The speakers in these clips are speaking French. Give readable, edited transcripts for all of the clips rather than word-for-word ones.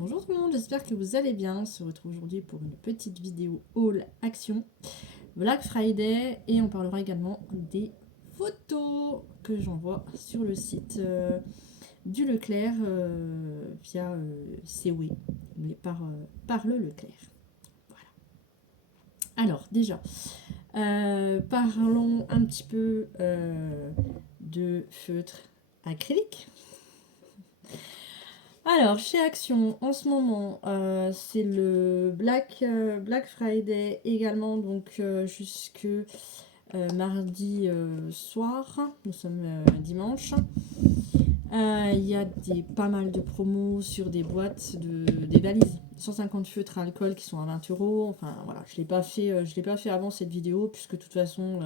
Bonjour tout le monde, j'espère que vous allez bien. On se retrouve aujourd'hui pour une petite vidéo haul action Black Friday et on parlera également des photos que j'envoie sur le site du Leclerc via COE, mais par le Leclerc. Voilà. Alors déjà, parlons un petit peu de feutres acryliques. Alors, chez Action, en ce moment, c'est le Black Friday également, donc jusque mardi soir. Nous sommes dimanche. Il y a pas mal de promos sur des boîtes, des valises. 150 feutres à alcool qui sont à 20 euros. Enfin, voilà, je ne l'ai pas fait avant cette vidéo, puisque de toute façon,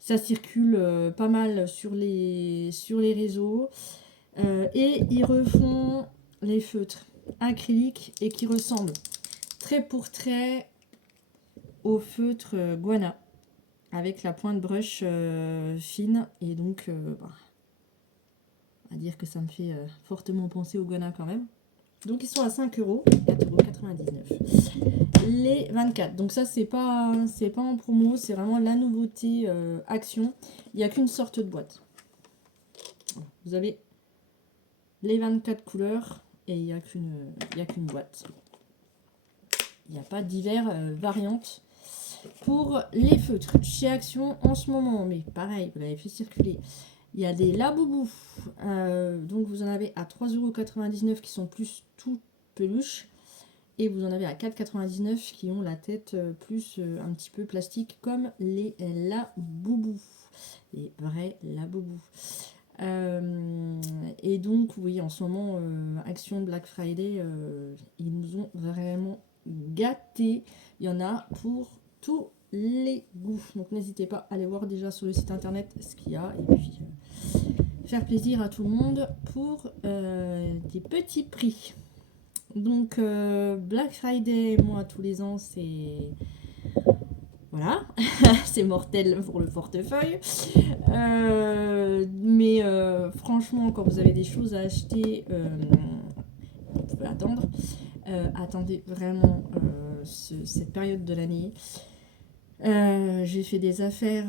ça circule pas mal sur les réseaux. Et ils refont les feutres acryliques et qui ressemblent trait pour trait au feutre Guana avec la pointe brush fine et donc à dire que ça me fait fortement penser au Guana quand même. Donc ils sont à 5 euros, 4,99 les 24. Donc ça c'est pas en promo, c'est vraiment la nouveauté Action. Il n'y a qu'une sorte de boîte. Vous avez les 24 couleurs et il n'y a qu'une boîte. Il n'y a pas divers variantes pour les feutres. Chez Action en ce moment, mais pareil, vous l'avez fait circuler, il y a des Laboubou. Donc vous en avez à 3,99 € qui sont plus tout peluche. Et vous en avez à 4,99 € qui ont la tête plus un petit peu plastique comme les Laboubou. Les vrais Laboubou. Et donc oui, en ce moment Action Black Friday, ils nous ont vraiment gâtés. Il y en a pour tous les goûts, donc n'hésitez pas à aller voir déjà sur le site internet ce qu'il y a et puis faire plaisir à tout le monde pour des petits prix. Donc Black Friday, moi tous les ans c'est voilà, c'est mortel pour le portefeuille. Mais franchement, quand vous avez des choses à acheter, vous pouvez attendre. Attendez vraiment cette période de l'année. J'ai fait des affaires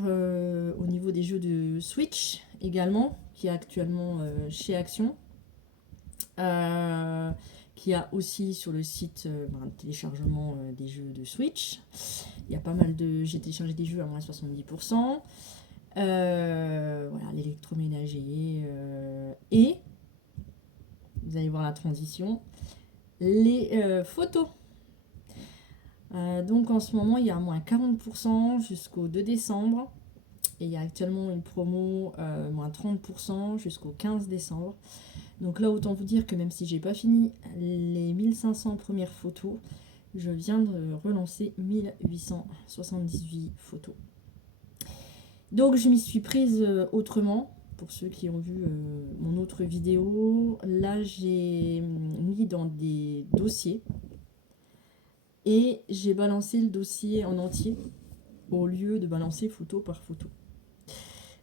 au niveau des jeux de Switch également, qui est actuellement chez Action. Qui a aussi sur le site téléchargement des jeux de Switch. Il y a pas mal de... J'ai téléchargé des jeux à moins 70%. Voilà, l'électroménager. Et, vous allez voir la transition, les photos. Donc en ce moment, il y a moins 40% jusqu'au 2 décembre. Et il y a actuellement une promo moins 30% jusqu'au 15 décembre. Donc là, autant vous dire que même si j'ai pas fini les 1500 premières photos, je viens de relancer 1878 photos. Donc je m'y suis prise autrement. Pour ceux qui ont vu mon autre vidéo, là j'ai mis dans des dossiers et j'ai balancé le dossier en entier au lieu de balancer photo par photo.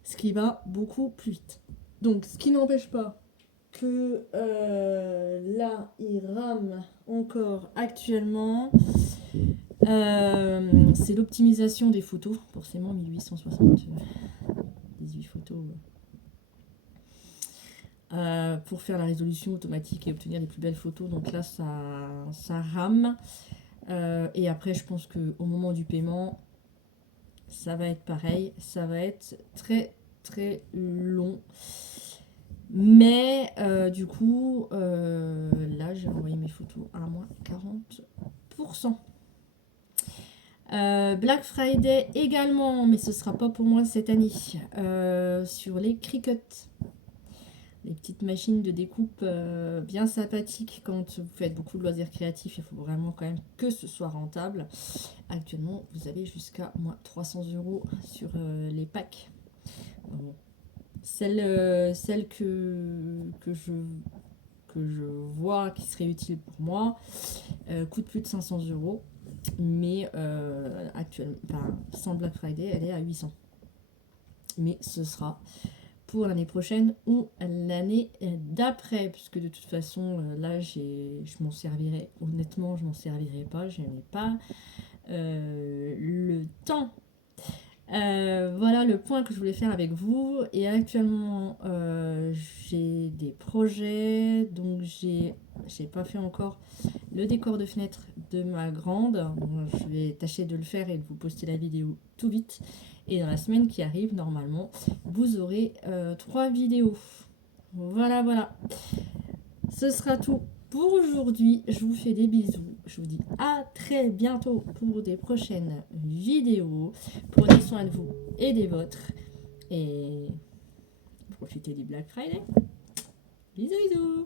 Ce qui va beaucoup plus vite. Donc ce qui n'empêche pas que là il rame encore actuellement. C'est l'optimisation des photos, forcément 1878 photos pour faire la résolution automatique et obtenir les plus belles photos. Donc là ça rame et après je pense qu'au moment du paiement ça va être pareil, ça va être très très long. Mais du coup, là j'ai envoyé mes photos à moins 40%. Black Friday également, mais ce sera pas pour moi cette année, sur les Cricut. Les petites machines de découpe bien sympathiques quand vous faites beaucoup de loisirs créatifs. Il faut vraiment quand même que ce soit rentable. Actuellement, vous avez jusqu'à moins 300 € sur les packs. Bon. Celle que je vois qui serait utile pour moi coûte plus de 500 €. Mais actuellement, sans Black Friday, elle est à 800. Mais ce sera pour l'année prochaine ou l'année d'après, puisque de toute façon, là, je m'en servirai, honnêtement, je m'en servirai pas, je n'ai pas le temps. Voilà le point que je voulais faire avec vous. Et actuellement, j'ai des projets, donc j'ai pas fait encore le décor de fenêtre de ma grande. Donc, je vais tâcher de le faire et de vous poster la vidéo tout vite. Et dans la semaine qui arrive, normalement, vous aurez 3 vidéos. Voilà, voilà. Ce sera tout pour aujourd'hui. Je vous fais des bisous. Je vous dis à très bientôt pour des prochaines vidéos. Prenez soin de vous et des vôtres. Et profitez du Black Friday. Bisous, bisous.